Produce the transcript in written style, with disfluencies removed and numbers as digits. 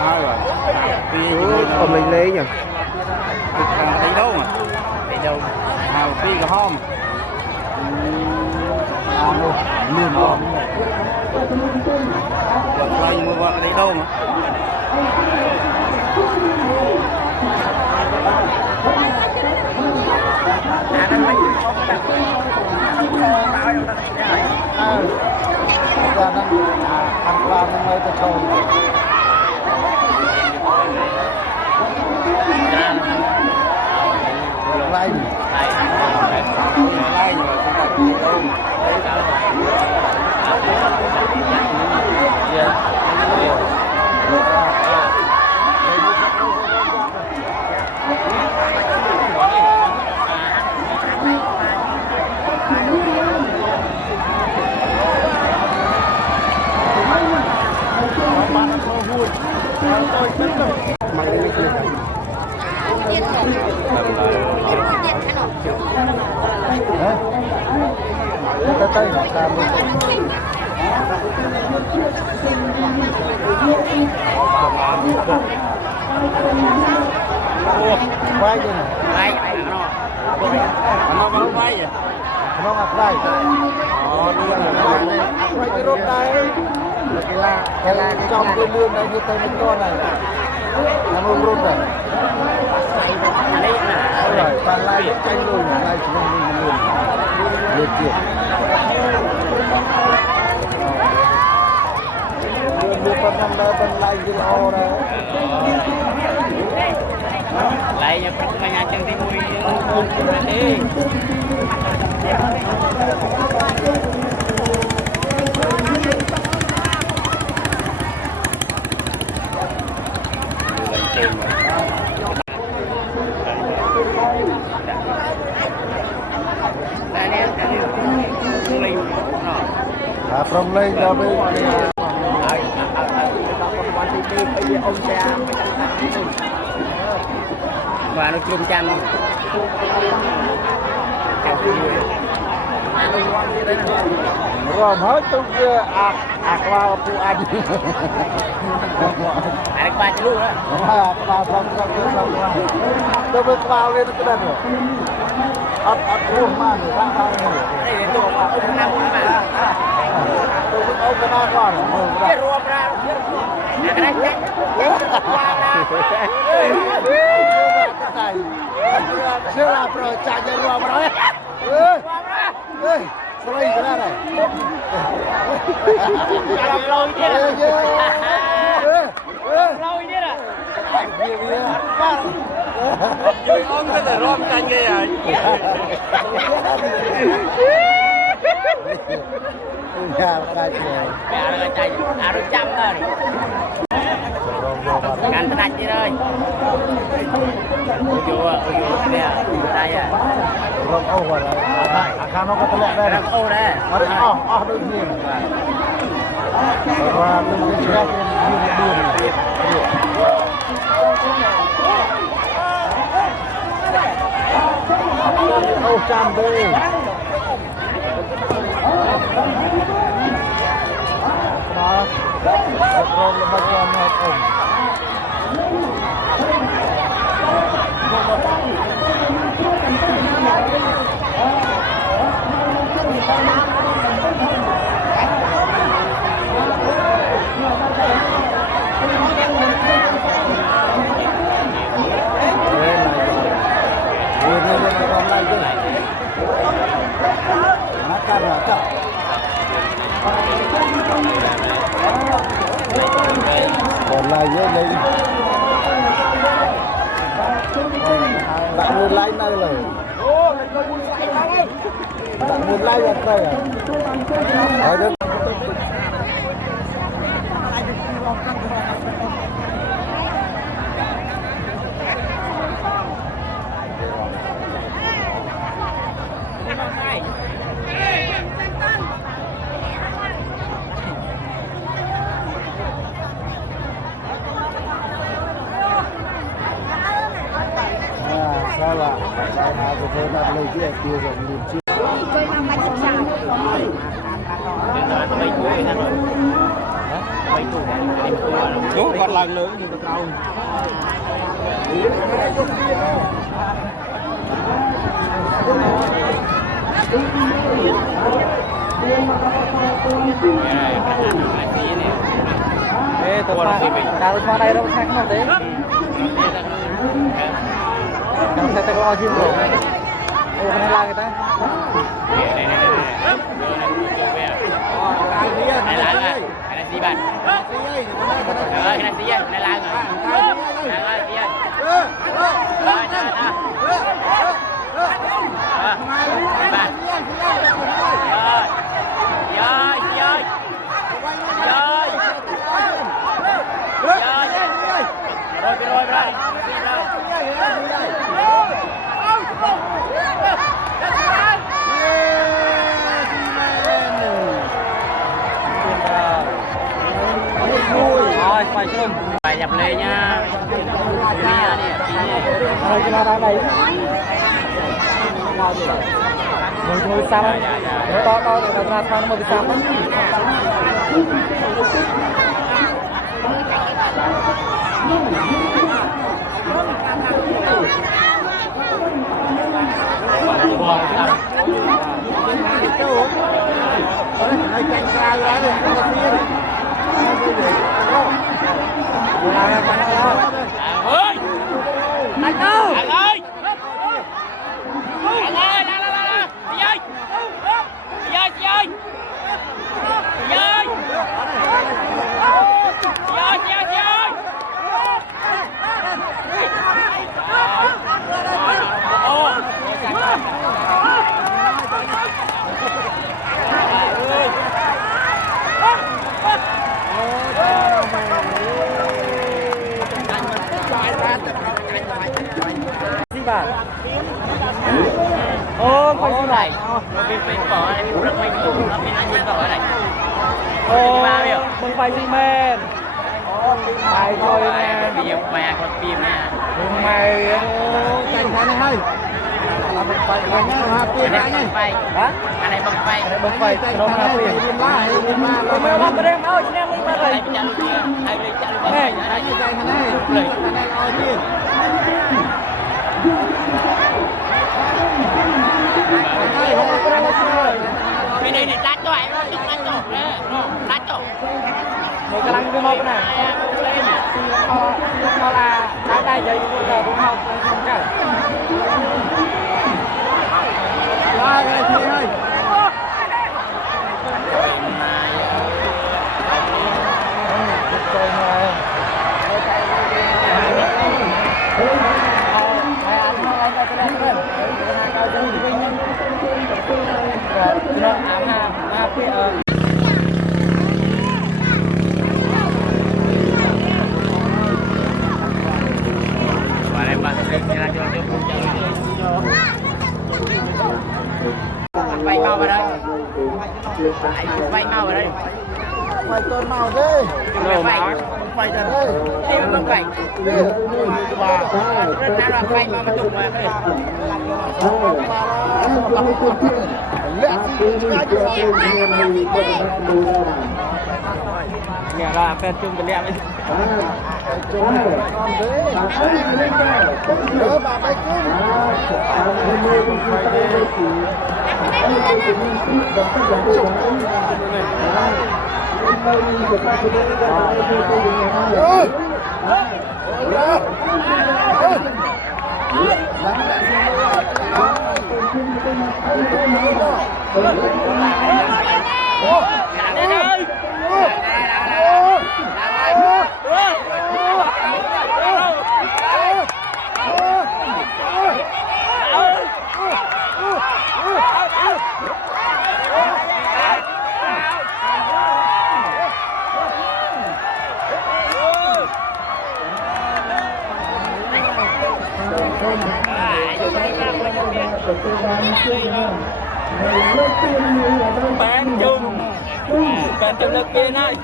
hơi rồi không lấy nhỉ đi đâu mà đi đâu nào phi cái hôm luôn rồi quay mua vợ đi đâu mà ra năng ăn qua nó mới có trâu lại quay gì nè quay nó quay vậy nó ngặt đây quay cái rốt đây cái la trong cái lương này như tay một con này nó luôn rốt này rồi toàn lai rất canh luôn lai chỉ là mình luôn liệt liệt luôn phần năm đây phần lai gì lo đây lại nhập banyak yang dimulai berarti from lên cho bên ông cha và nó chung chăm rồi hết tôi qua phụ anh qua chứ luôn đó qua xong tôi mới qua lên cái đây rồi ấp luôn mà người ta đây để tôi vào ông năm mà tôi mới ông cái nào còn cái rùa ra cái này qua ra chưa là pro chạy cho rùa mà đấy sao đây cái này lâu chứ lâu chứ à chơi ông cái là rom canh cái à nhà cái chạy harus jam rồi kan tenang je rồi uju dia saya rong oh rồi akan nó có tele đây rong oh đấy đôi nhiên và mình sẽ xem đường ô trăm đi đó rồi là bao nhiêu ngày ổn còn lại với lên bạn muốn like này rồi bạn muốn like ở đây à ở đây salah aku pernah lagi dia yang lucu Hả? Bay tuổi chú còn lần nữa thì đâu Kalau cuma ada orang khác không đấy. Không thể có chim rồi. Ồ, cái này là người ta. này là cái này gì bạn cái này gì này là phải không? Phải nhập lê nha. Rồi cái nào đây? Ngồi sao? To để ra thang một cái sao? Ơi! Anh ơi! Anh ơi! Anh ơi! La! Đi ơi! Đi ơi! Đi ơi! Đi ơi! Đi ơi! Bạn. Ô, quay xuống này. Mình bỏ này, mình rất mình dùng nó mình ăn nhìn bỏ này. Ô, mình quay đi men. Bài thôi nè. Bây giờ mẹ con phim nè. Mày cạnh thế này hay. Là mình quay nhá, mà phim lại nhá. Hả? Anh này bông phay. Bông phay, nó là phim. Mà nó bên em ơi, em đi mà rồi. Hai bên luôn. Này, chạy thế này. Này ơi chứ. Bên này lát cho em đó, lát cho nè, lát cho. Một cái lăng cái mốc này. Nó là đây giờ giờ cũng không cả. Rồi, chị ơi. Quay mau vào đây. Quay mau vào đây. Quay tôi mau thế. Quay ra đây. Tìm không quay. Rất là quay mau mà tụt mà đây. Nghe là phê chung cái liệm ấy. Bà bay Bán chung lớp kia này.